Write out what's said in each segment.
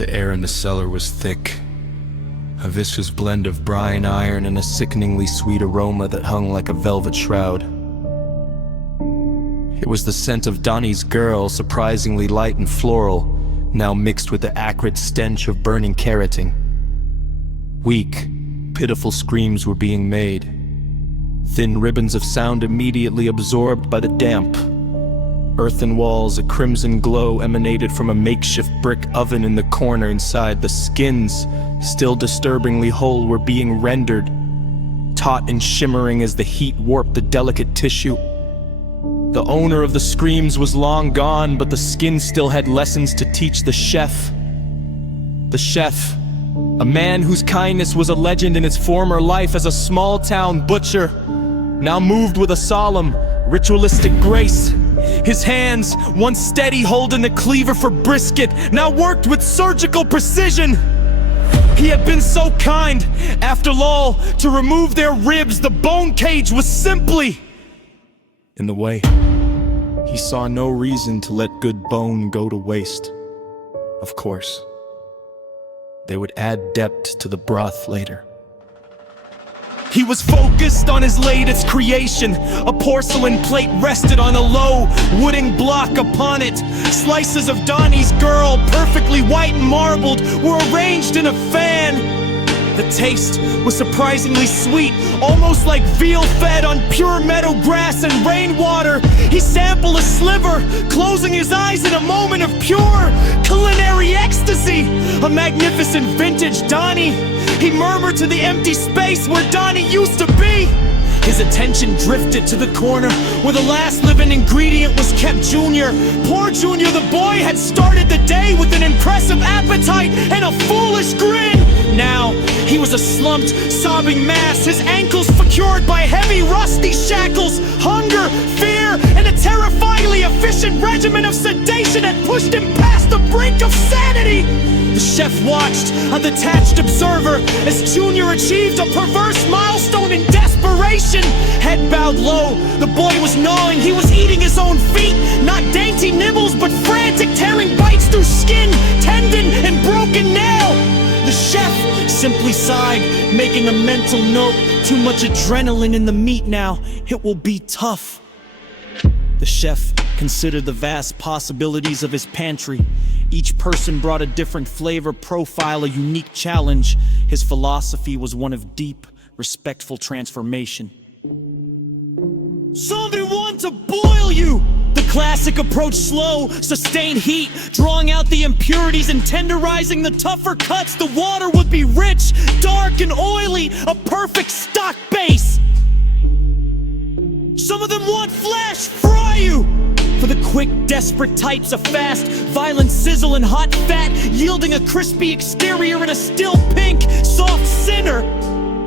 The air in the cellar was thick, a viscous blend of brine iron and a sickeningly sweet aroma that hung like a velvet shroud. It was the scent of Donnie's girl, surprisingly light and floral, now mixed with the acrid stench of burning carroting. Weak, pitiful screams were being made, thin ribbons of sound immediately absorbed by the damp. Earthen walls, a crimson glow emanated from a makeshift brick oven in the corner inside. The skins, still disturbingly whole, were being rendered, taut and shimmering as the heat warped the delicate tissue. The owner of the screams was long gone, but the skin still had lessons to teach the chef. The chef, a man whose kindness was a legend in his former life as a small-town butcher, now moved with a solemn, ritualistic grace. His hands, once steady holding the cleaver for brisket, now worked with surgical precision. He had been so kind. After all, to remove their ribs, the bone cage was simply in the way. He saw no reason to let good bone go to waste. Of course, they would add depth to the broth later. He was focused on his latest creation. A porcelain plate rested on a low wooden block. Upon it, slices of Donnie's girl, perfectly white and marbled, were arranged in a fan. The taste was surprisingly sweet, almost like veal fed on pure meadow grass and rainwater. He sampled a sliver, closing his eyes in a moment of pure culinary ecstasy. A magnificent vintage Donnie. He murmured to the empty space where Donnie used to be. His attention drifted to the corner where the last living ingredient was kept. Junior. Poor Junior, the boy, had started the day with an impressive appetite and a foolish grin. Now, he was a slumped, sobbing mass, his ankles secured by heavy, rusty shackles. Hunger, fear, and a terrifyingly efficient regimen of sedation had pushed him past the brink of sanity. The chef watched, a detached observer, as Junior achieved a perverse milestone in desperation. Head bowed low, the boy was gnawing, he was eating his own feet. Not dainty nibbles, but frantic, tearing bites through skin, tendon, and broken nail. The chef simply sighed, making a mental note. Too much adrenaline in the meat now, it will be tough. The chef considered the vast possibilities of his pantry. Each person brought a different flavor profile, a unique challenge. His philosophy was one of deep, respectful transformation. Somebody want to boil you! The classic approach: slow, sustained heat, drawing out the impurities and tenderizing the tougher cuts. The water would be rich, dark, and oily, a perfect stock base. Some of them want flesh, fry you! For the quick, desperate types, a fast, violent sizzle and hot fat, yielding a crispy exterior and a still pink, soft center.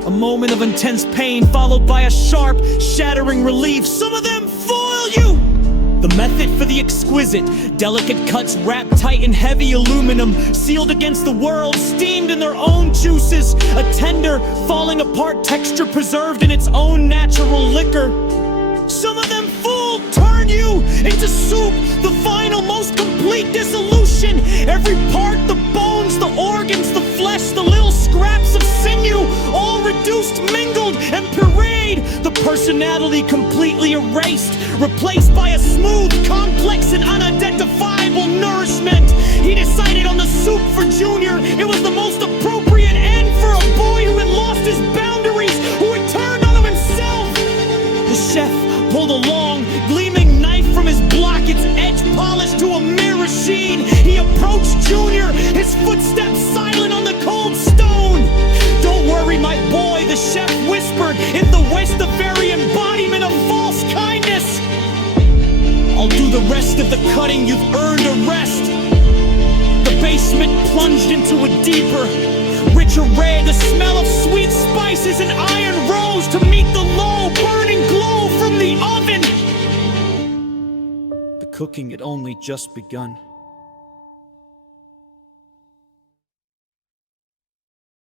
A moment of intense pain followed by a sharp, shattering relief. Some of them foil you! The method for the exquisite, delicate cuts wrapped tight in heavy aluminum, sealed against the world, steamed in their own juices. A tender, falling apart texture preserved in its own natural liquor. Some of them full turn you into soup, the final, most complete dissolution. Every part, the bones, the organs, the flesh, the little scraps of sinew, all reduced, mingled, and pureed. The personality completely erased, replaced by a smooth, complex, and unidentifiable nourishment. He decided on the soup for Junior. It was the most appropriate end for a boy who had lost his boundaries, who had turned on himself. The chef pulled a long, gleaming knife from his block, its edge polished to a mirror sheen. He approached Junior, his footsteps silent on the cold stone. Don't worry, my boy, the chef whispered, in the West the very embodiment of false kindness. I'll do the rest of the cutting, you've earned a rest. The basement plunged into a deeper, richer red, the smell of sweet spices and iron rose to meet the low, burning glow from the oven. The cooking had only just begun.